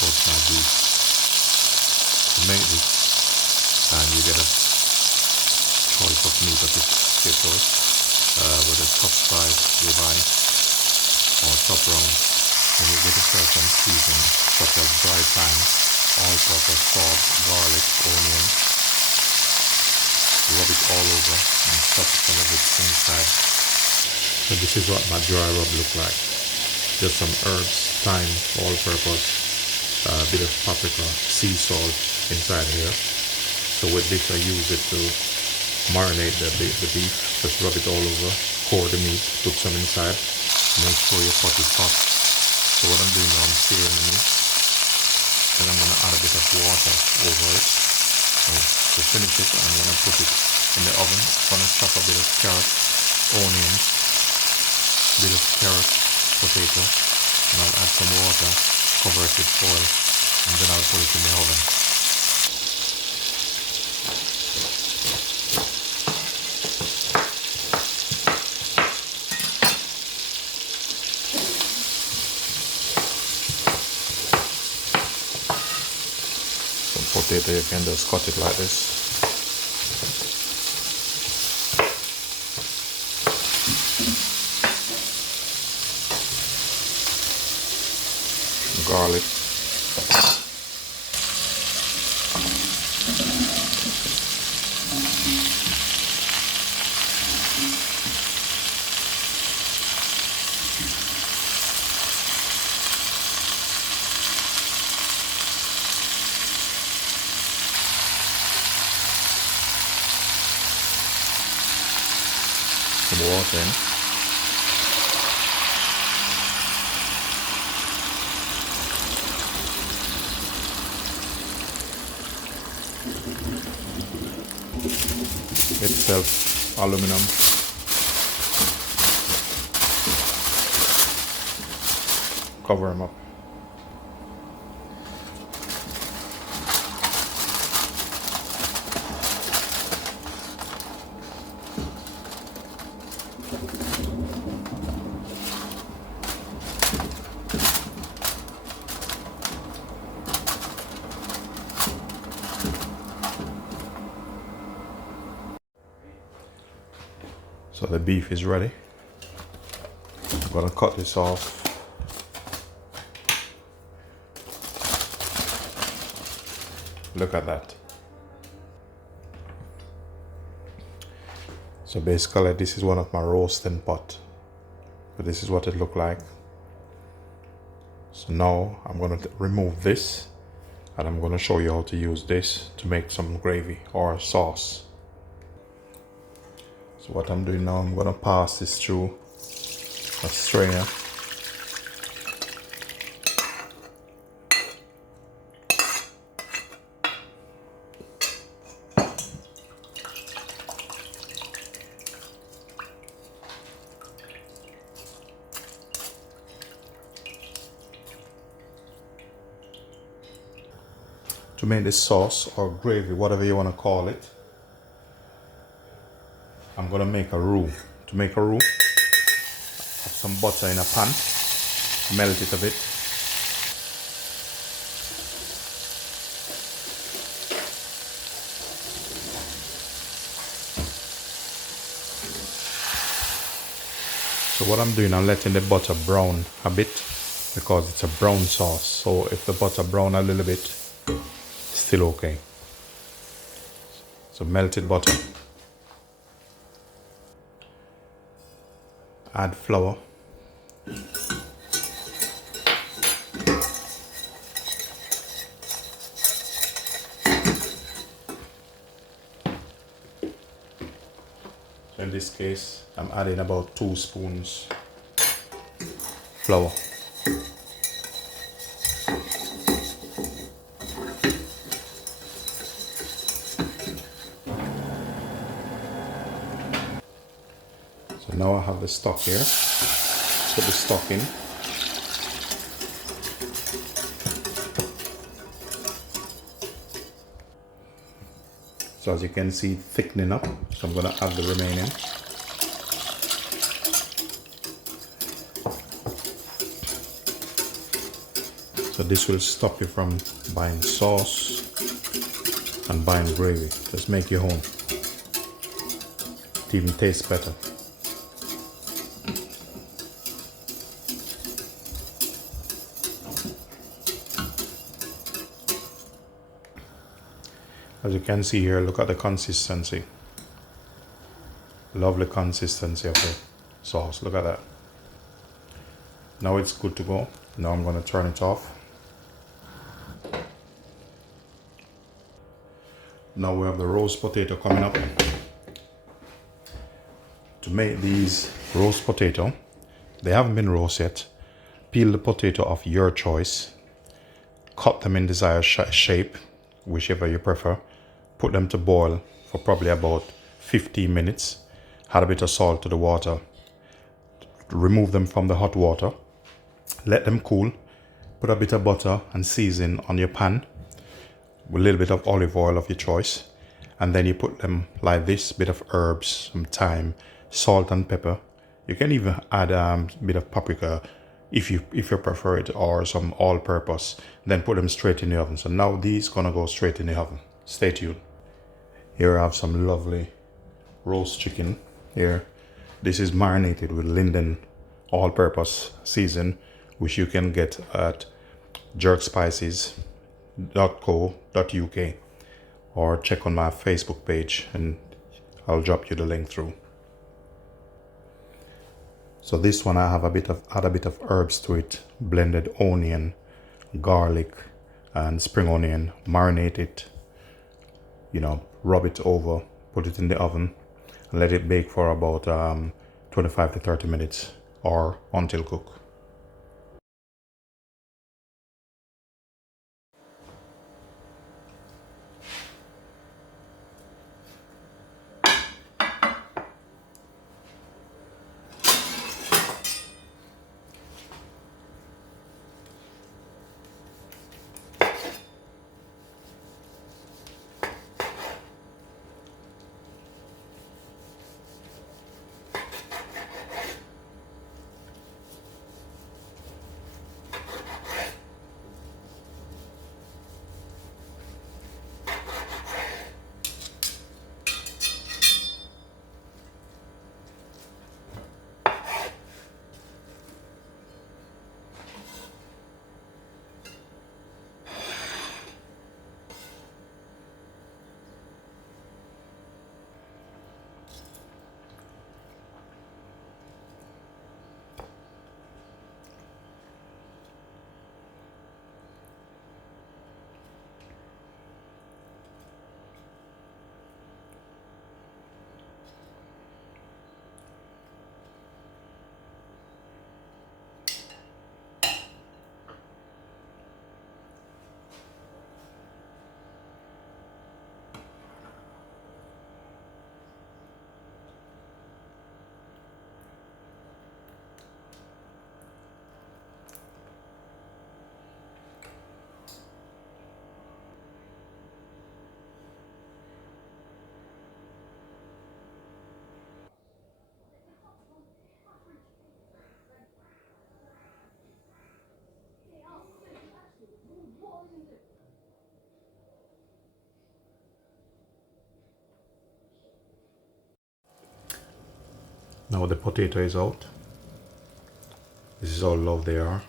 roast my beef. To make this, and you get a choice of meat of your choice, whether it's top fried, ribeye, or top round. Then you get a certain seasoning such as dry thyme, all-purpose salt, garlic, onion. Rub it all over and stuff some of it inside. So this is what my dry rub look like. Just some herbs, thyme, all-purpose, a bit of paprika, sea salt inside here. So with this I use it to marinate the beef. Just rub it all over, pour the meat, put some inside. Make sure your pot is hot. So what I'm doing now, I'm searing the meat. Then I'm going to add a bit of water over it. So to finish it, I'm going to put it in the oven. I'm going to chop a bit of carrot, onions, a bit of carrot, potato, and I'll add some water, cover it with foil, and then I'll put it in the oven. Potato, you can just cut it like this. Garlic. Some water in. Itself aluminum. Cover them up. So the beef is ready. I'm gonna cut this off. Look at that. So basically this is one of my roasting pot. So this is what it looked like. So now I'm gonna remove this and I'm gonna show you how to use this to make some gravy or sauce. So what I'm doing now, I'm gonna pass this through a strainer. To make this sauce or gravy, whatever you want to call it, I'm gonna make a roux. To make a roux, have some butter in a pan, melt it a bit. So what I'm doing, I'm letting the butter brown a bit because it's a brown sauce. So if the butter brown a little bit, still okay. So melted butter. Add flour. So in this case, I'm adding about 2 spoons flour. So now I have the stock here. Let's put the stock in. So as you can see, thickening up. So I'm going to add the remaining. So So this will stop you from buying sauce and buying gravy. Just make your own. It even tastes better. As you can see here, look at the consistency. Lovely consistency of the sauce. Look at that. Now it's good to go. Now I'm going to turn it off. Now we have the roast potato coming up. To make these roast potato, they haven't been roast yet. Peel the potato of your choice. Cut them in desired shape, whichever you prefer. Put them to boil for probably about 15 minutes. Add a bit of salt to the water. Remove them from the hot water. Let them cool. Put a bit of butter and season on your pan with a little bit of olive oil of your choice. And then you put them like this, bit of herbs, some thyme, salt and pepper. You can even add a bit of paprika if you prefer it, or some all-purpose. Then put them straight in the oven. So now these gonna go straight in the oven. Stay tuned. Here I have some lovely roast chicken here. This is marinated with Linden all-purpose season, which you can get at jerkspices.co.uk, or check on my Facebook page and I'll drop you the link through. So this one I have add a bit of herbs to it, blended onion, garlic and spring onion, marinate it, rub it over, put it in the oven and let it bake for about 25 to 30 minutes or until cooked. Now the potato is out. This is how lovely they are.